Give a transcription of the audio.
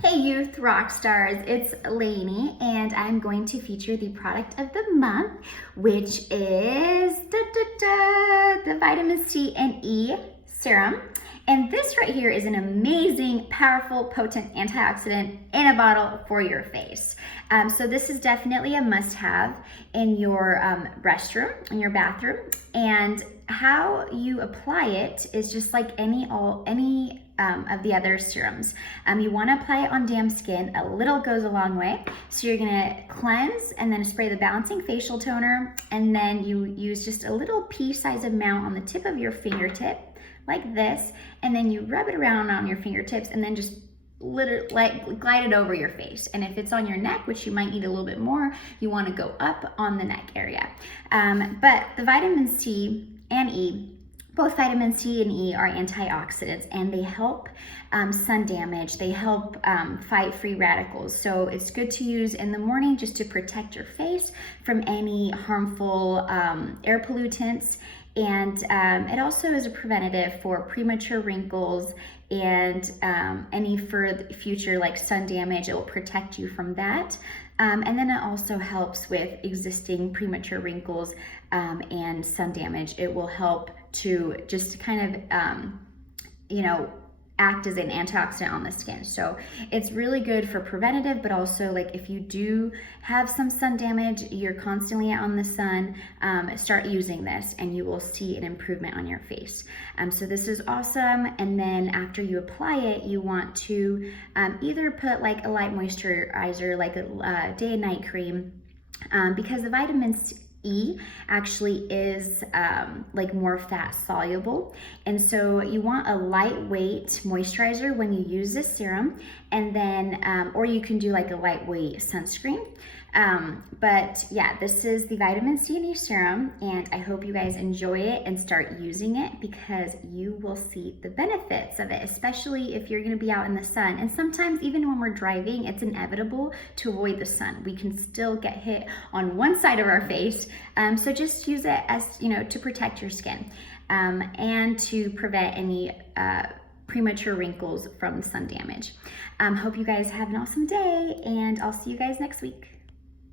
Hey youth rock stars, it's Lainey and I'm going to feature the product of the month, which is the vitamin C and E serum. And this right here is an amazing, powerful, potent antioxidant in a bottle for your face. So this is definitely a must-have in your restroom, in your bathroom. And how you apply it is just like any of the other serums. You want to apply it on damp skin. A little goes a long way. So you're gonna cleanse and then spray the balancing facial toner, and then you use just a little pea-sized amount on the tip of your fingertip, like this, and then you rub it around on your fingertips and then just literally like glide it over your face. And if it's on your neck, which you might need a little bit more, you want to go up on the neck area. But the vitamin C and E, both vitamin C and E are antioxidants, and they help sun damage. They help fight free radicals. So it's good to use in the morning just to protect your face from any harmful air pollutants. And it also is a preventative for premature wrinkles and any future like sun damage. It will protect you from that. And then it also helps with existing premature wrinkles and sun damage. It will help to just kind of, act as an antioxidant on the skin. So it's really good for preventative, but also like if you do have some sun damage, you're constantly out on the sun, start using this and you will see an improvement on your face. So this is awesome. And then after you apply it, you want to either put like a light moisturizer, like a day and night cream, because the vitamins E actually is like more fat soluble, and so you want a lightweight moisturizer when you use this serum, and then or you can do like a lightweight sunscreen. But yeah, this is the vitamin C and E serum, and I hope you guys enjoy it and start using it, because you will see the benefits of it, especially if you're going to be out in the sun. And sometimes even when we're driving, it's inevitable to avoid the sun. We can still get hit on one side of our face. So just use it as, to protect your skin and to prevent any premature wrinkles from sun damage. Hope you guys have an awesome day, and I'll see you guys next week.